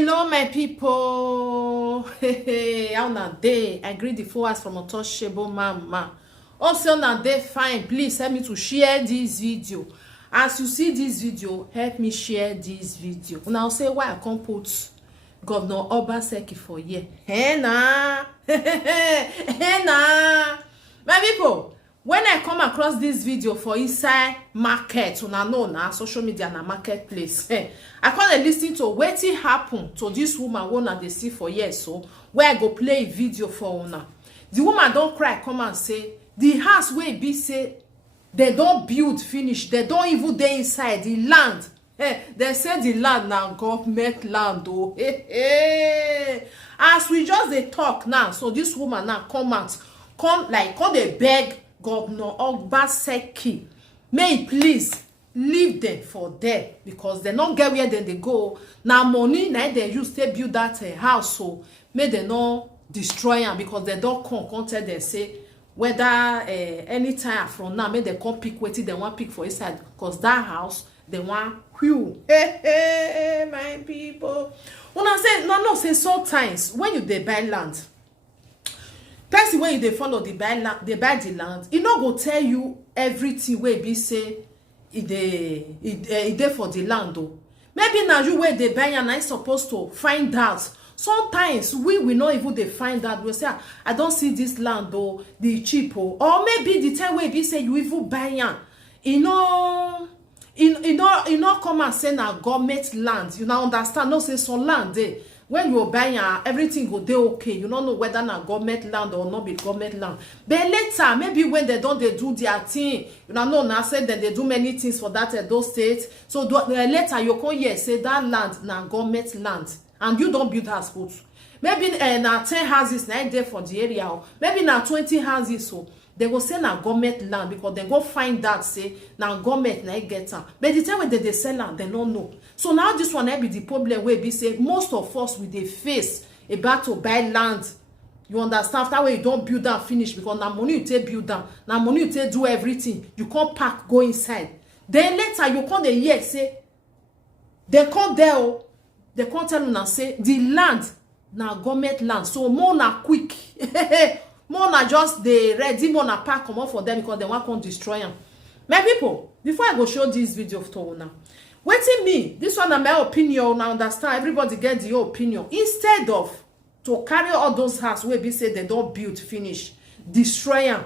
Hello, my people. Hey, how na day? I greet the followers from Untouchable Mama. Also, na day fine. Please help me to share this video. As you see this video, help me share this video. Now say why I can't put Governor Obaseki for here. Hey na, hey na, my people. When I come across this video for inside market, una know na social media na marketplace, I can't listen to wetin happen to this woman una dey see for here, so where I go play a video for una. The woman don cry come and say the house wey be say they don build finish, they don even dey inside the land. They say the land na government land oh. As we just dey talk now, so this woman now come out, come dey beg Governor Obaseki, may he please leave them for there because they don't get where they go. Now money na they use to build that house, so may they not destroy them because they don't come tell them say whether anytime from now may they come pick wetin they want pick for inside because that house they want whew. Hey, my people. When I say no say sometimes when you dey buy land, person when you dey follow the buy the land, e no go tell you everything wey be say e dey for the land o. Maybe na you wey dey buy and I supposed to find out. Sometimes we will not even dey find out. We say I don't see this land o, the cheap o. Or maybe the time wey be say you even buy am, e no come and say na government land. You now understand? No say some land dey. When you buy everything go dey okay. You don't know whether na government land or not be government land. But later, maybe when they do their thing, you know now say that they do many things for that those states. So later you come here say that land na government land, and you don't build house put. Maybe na 10 houses na there for the area, or maybe na 20 houses so. They go say na government land because they go find that say na government na get am. But the time when they sell am, they don't know. So now this one be the problem where be say most of us with the face about to buy land. You understand? After way you don't build and finish because now money you take build down, now money you take do everything. You can't pack go inside. Then later you come the year say they come there, they can't tell you now say the land na government land. So more na quick. More na just the ready, more na pack come off for them because they want to destroy them. My people, before I go show this video to now, waiting me, this one na my opinion. Now understand everybody get the opinion. Instead of to carry all those houses where be say they don't build finish, destroy them.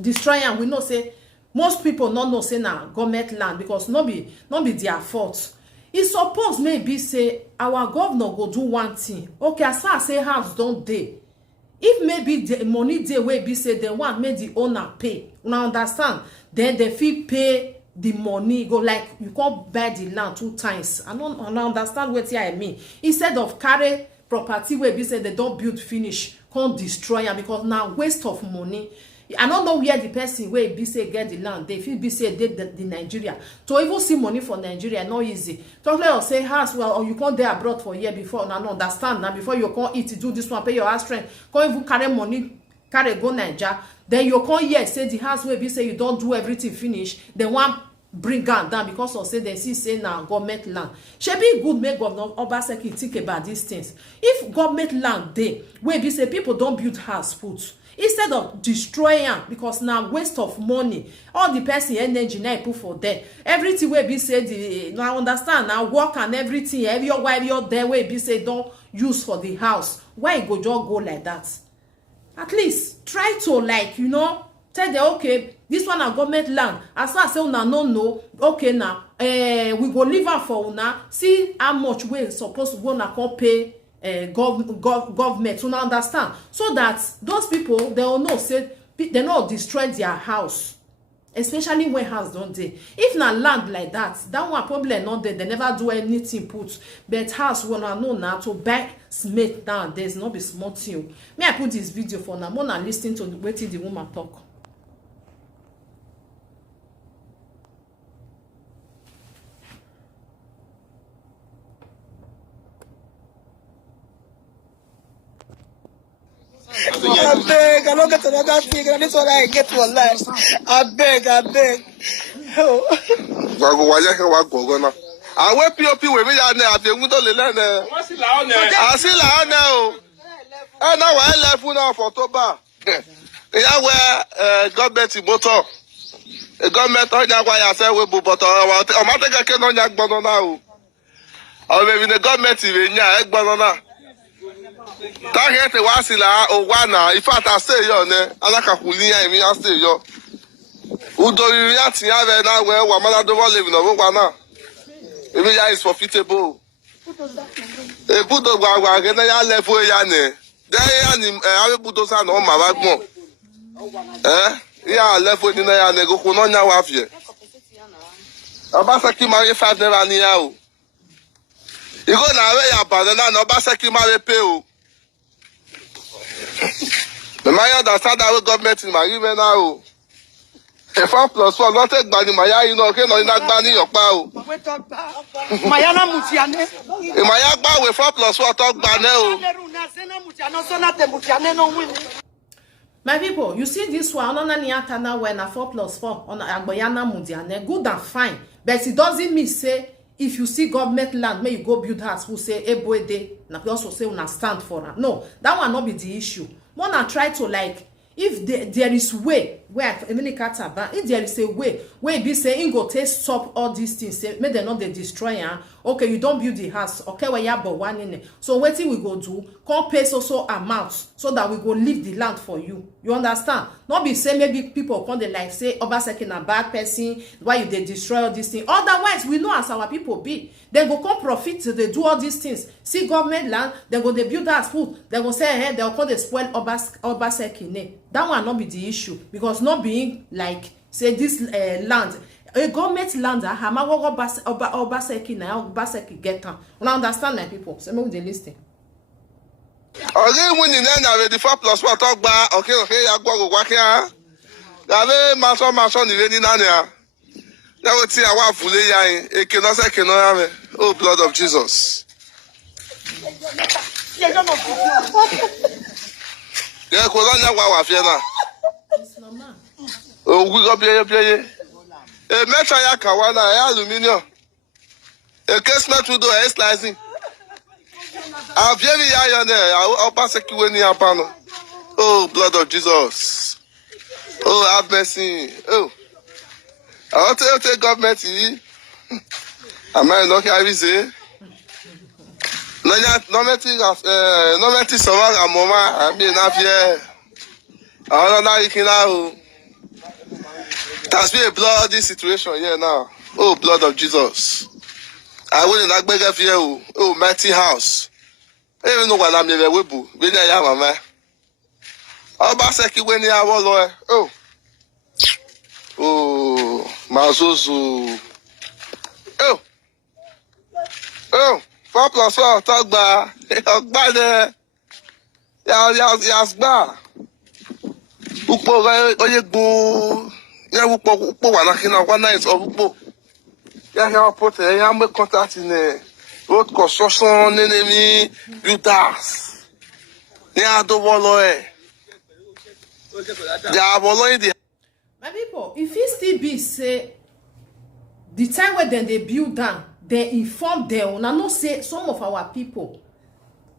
Destroy them. We know say most people not know say na government land because no be their fault. It's suppose maybe say our governor go do one thing. Okay, as far as say house don't dey. If maybe the money dey wey be say they want make the owner pay, una understand? Then they fit pay the money, go like you can't buy the land 2 times. I don't understand what I mean. Instead of carry property where be say they don't build finish, can't destroy am because now waste of money. I don't know where the person where be say get the land. They feel be say they the Nigeria. To even see money for Nigeria not easy. Talk like say house well or you can't there abroad for a year before. Now understand now before you can't eat do this one pay your house rent. Can't even carry money carry go Nigeria. Then you can't here say the house where be say you don't do everything finish. They want bring am down because of say they see say now government land. Should be good make Governor Obaseki think about these things. If government land dey where be say people don't build house put. Instead of destroying am because now waste of money, all the person energy now put for there, everything wey be say the now understand now work and everything every there wey be say don't use for the house, why go just go like that? At least try to like tell them okay this one na government land, as far as say una no know okay now we go leave am for una, see how much we supposed to go na come pay government, you understand, so that those people they will know say they not destroy their house, especially when house don't dey. If na land like that one probably not there, they never do anything put, but house when I know now to buy smart now there's not be small thing. May I put this video for now more than listening to wetin the woman talk. I beg, I don't get another thing, and this one I get to a life. I beg. Oh. I wear POP with me and I the window lene. I see la now. And now I left now for October. Yeah, where government motor. The government on that why I say we but I'm not taking on that banana. Or maybe the government even yeah, banana. Target the wasila or wana. In fact, I say yo ne. Alaka kulia me I say yo. Udo yati have now where wamala do live no wana. Even ya is profitable. E budo gwa gena ya level ya ne. Then ya ni ave budo sa no ma bagbon. Ya level ni na ya ne go no nya wa fie. Obaseki marry 5 naira ni ya o. You go na we ya banana na Obaseki marry pay o. The man understand that government in marry me now. A 4+4 not take bani maya you know okay no ina gba ni your pa o. Maya na mutiane. E maya gba we 4+4 talk gba ne o. My people, you see this one on Niata now when a 4+4 on Agboyana Mudiane, good and fine. But it doesn't mean say if you see government land, may you go build house who say boy day, na also say una stand for her. No, that will not be the issue. Wanna try to like if there is way where if there is a way where be say go take stop all these things, say make them not they destroy her. Okay, you don't build the house. Okay, where you have but one in it. So what we go do? Come pay so amount so that we go leave the land for you. You understand? Not be say maybe people come they like say Obaseki na bad person. Why you they destroy all these things? Otherwise, we know as our people be. They go come profit. They do all these things. See government land. They go they build that food. They go say hey, they'll come they spoil Obaseki name. That will not be the issue because not being like say this land. A government land, Obaseki na Obaseki get am. Una understand my people? So make they listen. Okay, when you na the 4+4 talk ba okay ya gbo go kia. Gabe maso ni we ni na ya. Ya we ti awa fule ya yin. Eke no se ke no ya me. Oh blood of Jesus. Yeah, ko lo nya wa fie na. It's normal. Oh, we go play. A metal ya kawana aluminium. A casement window is slicing. I've very iron there. I'll pass a Q&A upon. Oh, blood of Jesus. Oh, have mercy. Oh, I want to tell government. Am I not here? Say, no matter so long. A moment. I'm being up here. I don't know you can now. That's been a bloody situation here now. Oh, blood of Jesus. I went in Agbega View. Oh, mighty house. I don't even know what I'm here. Webu. When I am a man. Obaseki when you are lawyer. Oh. Oh, Mazuzu. Oh. Oh. 4+4 talk ba. Talk there. Yes, ba. Upo oye go. Yeah, upo wana kina wana is upo. Yeah, here put yeah make contact in road construction enemy builders. Yeah, do bolo yeah, bolo the. My people, if it still be say the time where then they build down, they inform them. Una know say some of our people,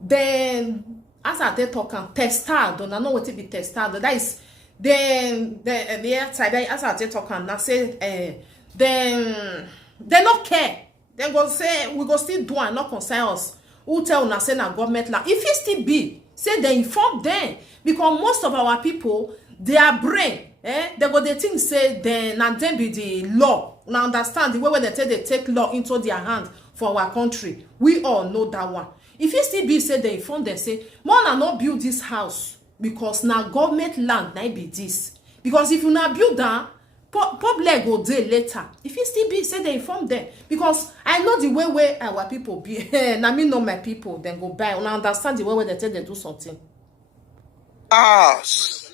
then as I they talk and testado, una know what it be testado. That is then the outside as I they talk and now say then they not care. They go say we go still do and not concern us. Who tell una say na government land? If it still be say they inform them because most of our people their brain they go they think say then and then be the law. Now understand the way they take law into their hands for our country. We all know that one. If it still be say they inform them say more na not build this house because now government land na be this. Because if you na build that public go dey later. If it still be say they inform them because I know the way our people be. Na me know my people then go buy. Una understand the way they tell they do something. House.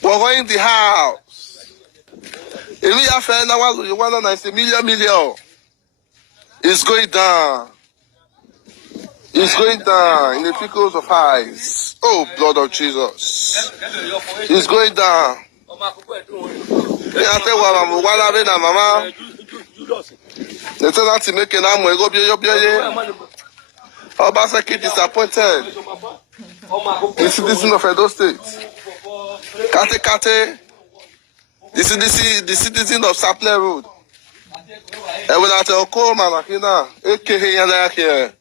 We're going to the house. If we have friend now, you want to say million. It's going down. It's going down in the trickles of eyes. Oh, blood of Jesus. It's going down. Yeah, I tell you, mama. The tenant making a mo go be Obaseki disappointed. The citizen of Edo State. Kate. The citizen of Sapler Road. And when I tell Coleman, aka Yana here,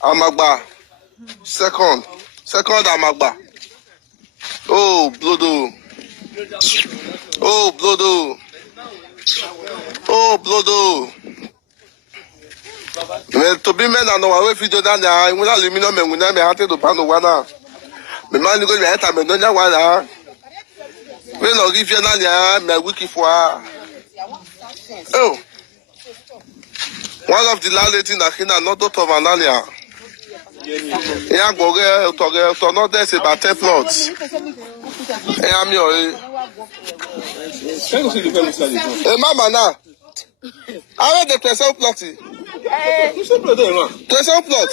Amagba. Second Amagba. Oh, Blodo. To be men and no video down there, I will aluminum and when I had to pound one. The man go to have a donor one. When I give you another, my wiki for. Oh, one of the landladies in Akina, not of Analia. Yeah, go to not there's about 10 plots. I'm your. Hey, Mama, now. I read the present plot. Present plot.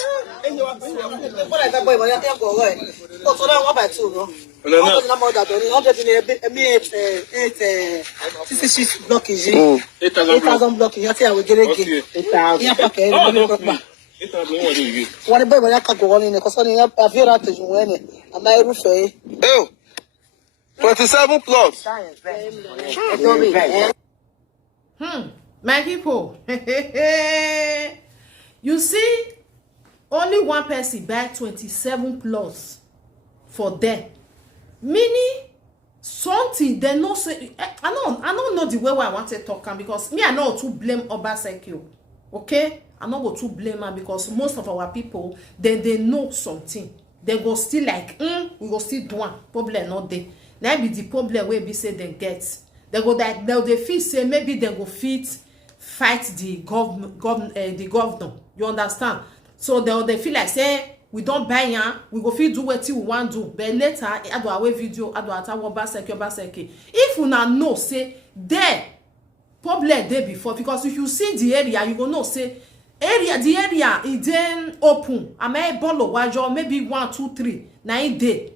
Oh, 27 plots. My people. You see, only one person buy 27 plots for them. Meaning something they no say. I don't know the way I want to talk because me I know to blame Obaseki. Okay, I not go to blame her because most of our people they know something. They go still like we go still do one problem not there. Now be the problem where be say they get. They go that they feel say maybe they go fight the governor. You understand? So they feel like say we don't buy yan, we go fit do what we want do. But later, I do away video, I do attack Obaseki. If you now know say there problem there before, because if you see the area, you go know say the area is then open. I may bolo wajo maybe 1, 2, 3 na it day.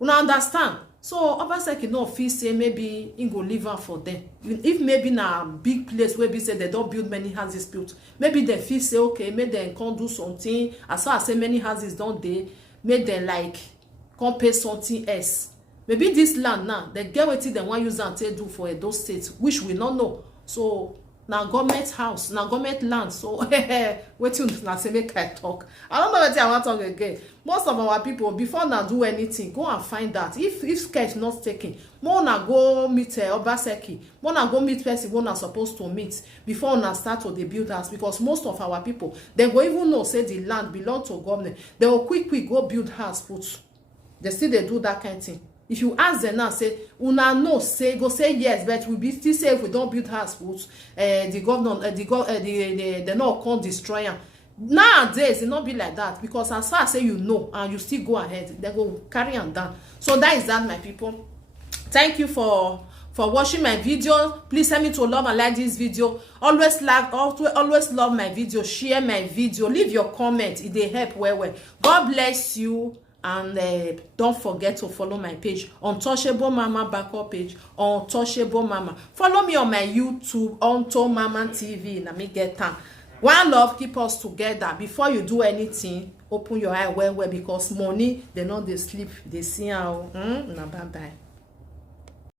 You understand? So Obaseki no feel say maybe he go leave her for them. If maybe na big place where we say they don't build many houses built, maybe they feel say okay, maybe they can't do something. As far as say many houses don't they, make them like can't pay something else. Maybe this land now they get what they want use and do for those states, which we not know. So now government house, now government land. So wait till na say make I talk. I don't know what I want to talk again. Most of our people before now do anything, go and find that. If care is not taken, more na go meet Obaseki, more na go meet person who na supposed to meet before na start to the build house. Because most of our people they go even know say the land belong to government. They will quick go build house put. They still they do that kind of thing. If you ask them now, say, una no say go say yes, but we be still say if we don't build house put, the governor, they not come destroy them. Nowadays, it not be like that because as far as say you know and you still go ahead, they go carry on down. So that is that, my people. Thank you for watching my video. Please help me to love and like this video. Always love my video. Share my video. Leave your comment. It dey help well. God bless you. And don't forget to follow my page, Untouchable Mama backup page, Untouchable Mama. Follow me on my YouTube, Unto Mama TV. Let me get time. One love, keep us together. Before you do anything, open your eye well because money, they know they sleep, they see how. Bye bye.